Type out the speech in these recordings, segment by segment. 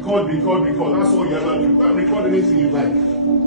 Record. That's all you ever do. Don't record anything you like.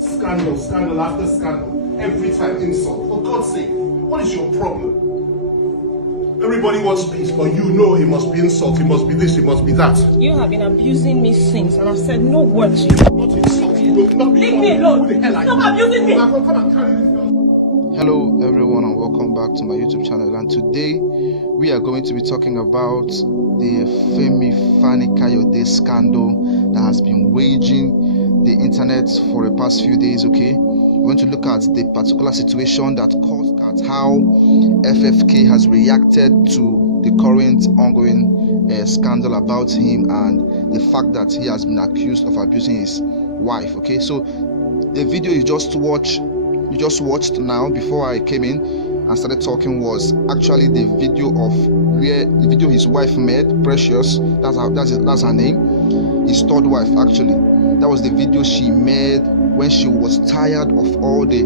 Scandal after scandal. Every time insult. For God's sake, what is your problem? Everybody wants peace, but you know it must be insult, it must be this, it must be that. You have been abusing me since, and I've said no word to you. Not insult you, not Leave me alone. Who the hell are Stop you? abusing me. Come and carry this girl. Hello everyone and welcome back to my YouTube channel, and today we are going to be talking about the Femi Fani Kayode scandal that has been raging the internet for the past few days. Okay, we're going to look at the particular situation that caused that, how FFK has reacted to the current ongoing scandal about him, and the fact that he has been accused of abusing his wife. Okay, so the video you just watched now before I came in and started talking was actually the video his wife made. Precious, that's her name, his third wife. Actually, that was the video she made when she was tired of all the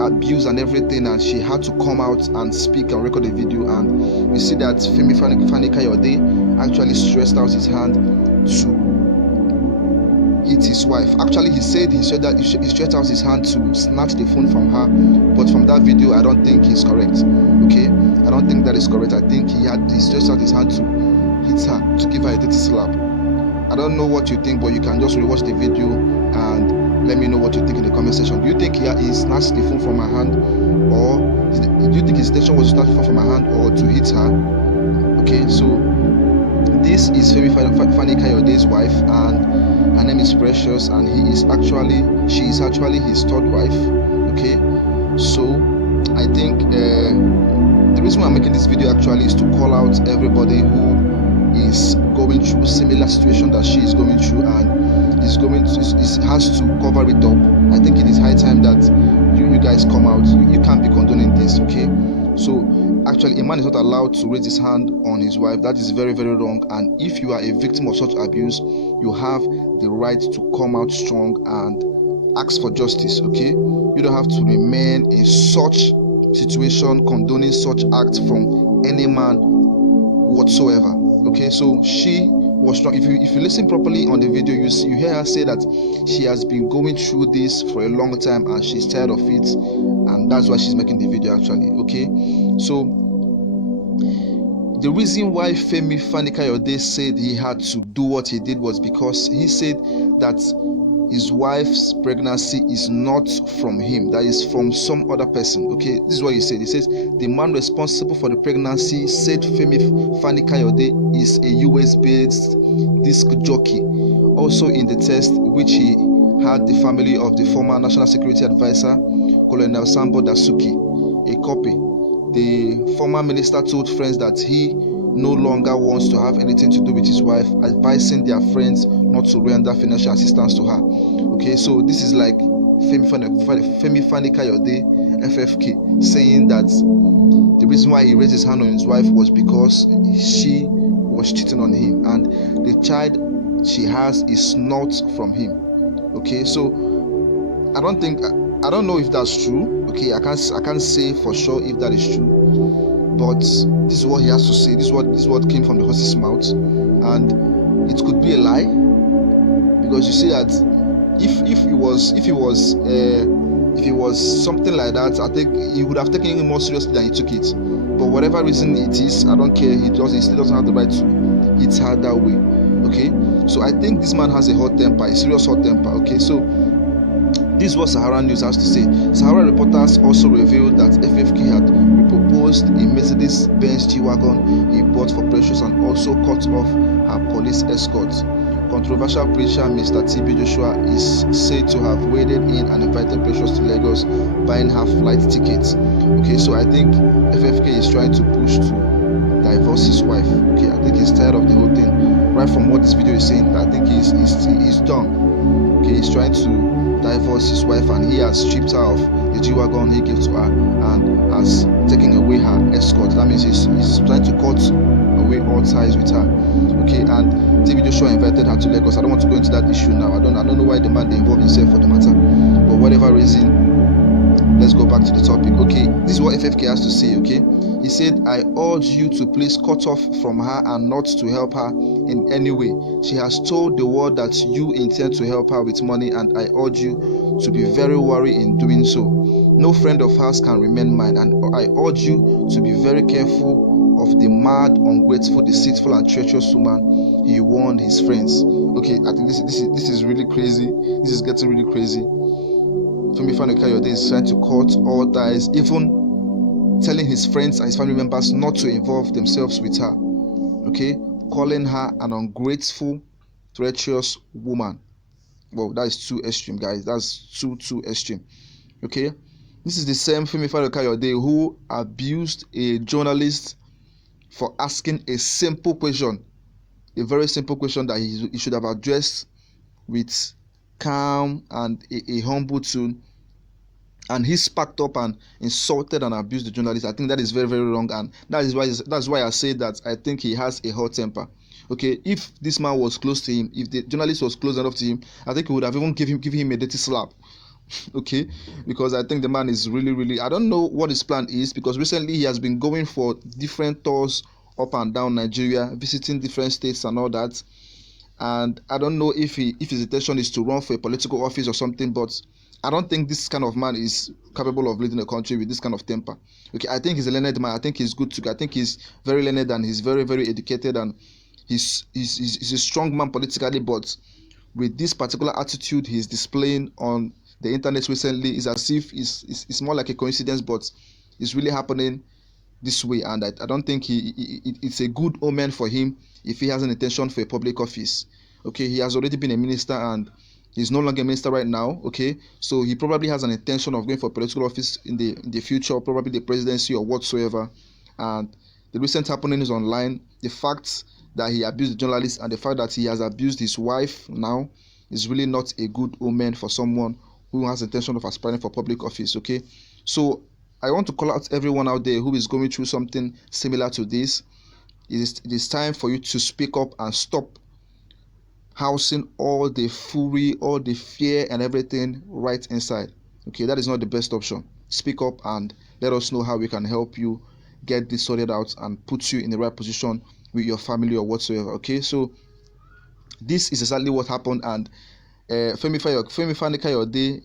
abuse and everything, and she had to come out and speak and record the video. And we see that Femi Fani Kayode actually stretched out his hand to hit his wife. Actually, he said that he stretched out his hand to snatch the phone from her, but from that video I don't think he's correct. Okay, I don't think that is correct. I think he stretched out his hand to hit her, to give her a dirty slap. I don't know what you think, but you can just rewatch the video and let me know what you think in the comment section. Do you think he snatched the phone from her hand, or do you think his intention was to snatch the phone from her hand or to hit her? Okay, so this is Femi Fani Kayode's wife, and her name is Precious, and she is actually his third wife. Okay, so I think the reason why I'm making this video actually is to call out everybody who is going through similar situation that she is going through, and has to cover it up. I think it is high time that you guys come out. You can't be condoning this. Okay, so actually a man is not allowed to raise his hand on his wife. That is very, very wrong. And if you are a victim of such abuse, you have the right to come out strong and ask for justice. Okay, you don't have to remain in such situation condoning such acts from any man whatsoever. Okay, so she was strong. If you listen properly on the video, you hear her say that she has been going through this for a long time and she's tired of it, and that's why she's making the video actually. Okay, so the reason why Femi Fani Kayode said he had to do what he did was because he said that his wife's pregnancy is not from him, that is from some other person. Okay, this is what he said. He says the man responsible for the pregnancy, said Femi Fani Kayode, is a US-based disc jockey. Also in the test which he had the family of the former National Security Advisor, Colonel Sambo Dasuki, a copy. The former minister told friends that he no longer wants to have anything to do with his wife, advising their friends not to render financial assistance to her. Okay, so this is like Femi Fani Kayode, FFK, saying that the reason why he raised his hand on his wife was because she was cheating on him, and the child she has is not from him. Okay, so I don't know if that's true. Okay, I can't say for sure if that is true, but this is what he has to say. This is what came from the horse's mouth, and it could be a lie, because you see that if it was something like that, I think he would have taken it more seriously than he took it. But whatever reason it is, I don't care. He still doesn't have the right to hit her that way. Okay, so I think this man has a hot temper, a serious hot temper. Okay, so this is what Sahara News has to say. Sahara reporters also revealed that FFK had proposed a Mercedes-Benz G-Wagon he bought for Precious, and also cut off her police escort. Controversial preacher Mr. TB Joshua is said to have waded in and invited Precious to Lagos, buying her flight tickets. Okay, so I think FFK is trying to push to divorce his wife. Okay, I think he's tired of the whole thing. Right from what this video is saying, I think he's done. Okay, he's trying to divorce his wife, and he has stripped her of the G-Wagon he gave to her and has taken away her escort. That means he's trying to cut away all ties with her. Okay, and TV Joshua invited her to Lagos. I don't want to go into that issue now. I don't know why the man involved himself for the matter, but whatever reason, let's go back to the topic. Okay, this is what FFK has to say. Okay, he said, I urge you to please cut off from her and not to help her in any way. She has told the world that you intend to help her with money, and I urge you to be very wary in doing so. No friend of hers can remain mine, and I urge you to be very careful of the mad, ungrateful, deceitful, and treacherous woman he warned his friends. Okay, I think this is really crazy. This is getting really crazy. Femi Fani Kayode is trying to cut all ties, even telling his friends and his family members not to involve themselves with her. Okay, calling her an ungrateful, treacherous woman. Well, that is too extreme, guys. That's too extreme. Okay, this is the same Femi Fani Kayode who abused a journalist for asking a simple question, a very simple question that he should have addressed with calm and a humble tone, and he sparked up and insulted and abused the journalist. I think that is very, very wrong, and that's why I say that I think he has a hot temper. Okay, if this man was close to him, if the journalist was close enough to him, I think he would have even given him a dirty slap. Okay, because I think the man is really, I don't know what his plan is, because recently he has been going for different tours up and down Nigeria, visiting different states and all that. And I don't know if his intention is to run for a political office or something, but I don't think this kind of man is capable of leading a country with this kind of temper. Okay, I think he's a learned man. I think he's good to go. I think he's very learned and he's very, very educated, and he's a strong man politically, but with this particular attitude he's displaying on the internet recently, is as if it's more like a coincidence, but it's really happening this way. And I don't think it's a good omen for him if he has an intention for a public office. Okay, he has already been a minister and he's no longer a minister right now. Okay, so he probably has an intention of going for political office in the future, probably the presidency or whatsoever. And the recent happenings online, the fact that he abused the journalist and the fact that he has abused his wife now, is really not a good omen for someone who has the intention of aspiring for public office. Okay, so I want to call out everyone out there who is going through something similar to this. It is time for you to speak up and stop housing all the fury, all the fear and everything right inside. Okay, that is not the best option. Speak up and let us know how we can help you get this sorted out and put you in the right position with your family or whatsoever. Okay, so this is exactly what happened, and Femi Fani Kayode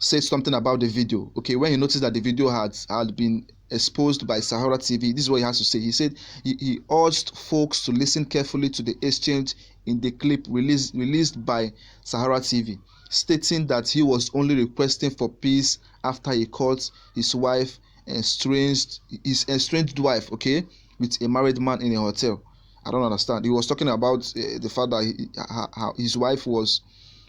said something about the video. Okay, when he noticed that the video had been exposed by Sahara TV, this is what he has to say. He said he urged folks to listen carefully to the exchange in the clip released by Sahara TV, stating that he was only requesting for peace after he caught his estranged wife, okay, with a married man in a hotel. I don't understand. He was talking about the fact that how his wife was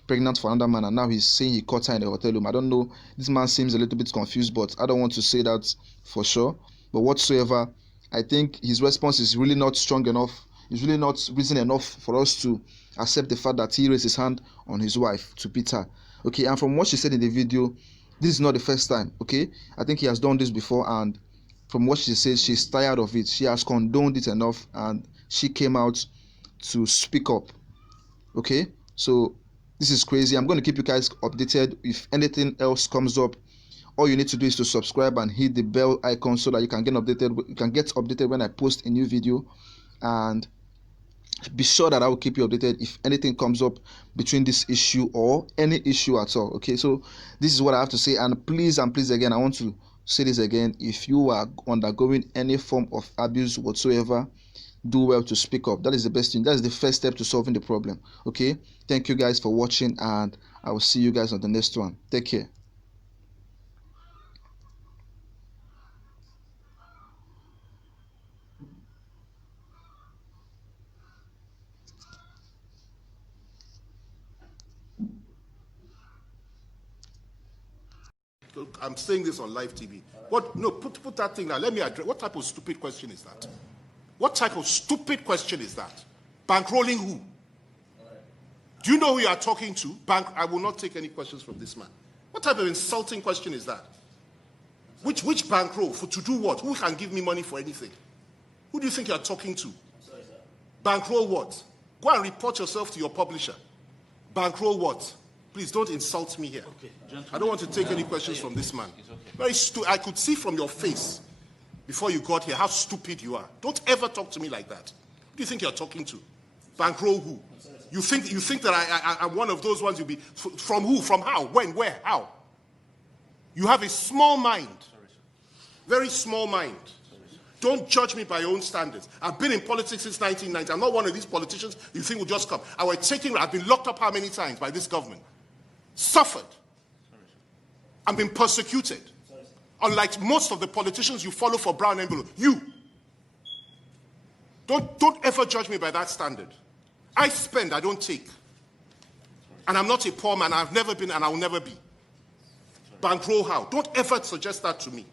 pregnant for another man, and now he's saying he caught her in a hotel room. I don't know. This man seems a little bit confused, but I don't want to say that for sure. But whatsoever, I think his response is really not strong enough. It's really not reason enough for us to accept the fact that he raised his hand on his wife to beat her. Okay, and from what she said in the video, this is not the first time. Okay, I think he has done this before, and from what she says, she's tired of it. She has condoned it enough, and she came out to speak up. Okay, so this is crazy. I'm going to keep you guys updated. If anything else comes up, all you need to do is to subscribe and hit the bell icon so that you can get updated. You can get updated when I post a new video, and be sure that I will keep you updated if anything comes up between this issue or any issue at all. Okay, so this is what I have to say, and please again, I want to say this again. If you are undergoing any form of abuse whatsoever, do well to speak up. That is the best thing. That is the first step to solving the problem. Okay, thank you guys for watching, and I will see you guys on the next one. Take care. I'm saying this on live TV. What? No, put that thing now. Let me address. What type of stupid question is that? What type of stupid question is that? Bankrolling who? Do you know who you are talking to? I will not take any questions from this man. What type of insulting question is that? Which bankroll? To do what? Who can give me money for anything? Who do you think you are talking to? Sorry, sir. Bankroll what? Go and report yourself to your publisher. Bankroll what? Please don't insult me here. Okay, I don't want to take any questions from this man. Very stupid. I could see from your face before you got here how stupid you are. Don't ever talk to me like that. Who do you think you're talking to? Bankroll who? You think that I'm one of those ones you'll be... From who? From how? When? Where? How? You have a small mind. Very small mind. Don't judge me by your own standards. I've been in politics since 1990. I'm not one of these politicians you think will just come. I've been locked up how many times by this government? Suffered. I've been persecuted. Unlike most of the politicians you follow for brown envelope. You. Don't ever judge me by that standard. I spend, I don't take. And I'm not a poor man. I've never been and I will never be. Bankroll how? Don't ever suggest that to me.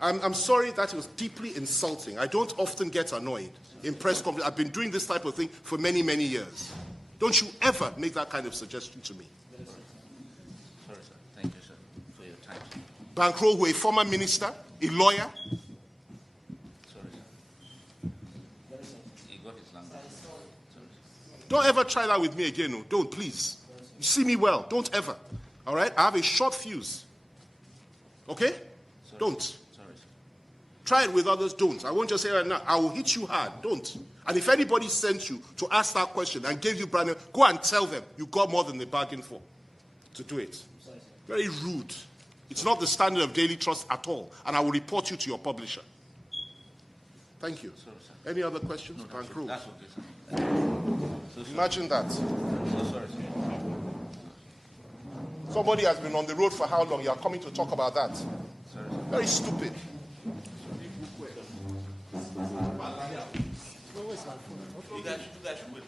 I'm sorry that it was deeply insulting. I don't often get annoyed in press conferences. I've been doing this type of thing for many, many years. Don't you ever make that kind of suggestion to me. Sorry, sir. Thank you, sir, for your time. Bankroll who, a former minister, a lawyer. Sorry, sir. He got his language. Sorry, sir. Don't ever try that with me again. No. Don't, please. You see me well. Don't ever. All right? I have a short fuse. Okay? Sorry, don't. Sorry, sir. Try it with others. Don't. I won't just say right now. I will hit you hard. Don't. And if anybody sent you to ask that question and gave you brand new, go and tell them you got more than they bargained for to do it. Very rude. It's not the standard of daily trust at all. And I will report you to your publisher. Thank you. Sorry, sir. Any other questions? No, Bankroll. that's okay, sir. Imagine that. So sorry, sir. Somebody has been on the road for how long? You are coming to talk about that. Sorry, sir. Very stupid. You guys should wait.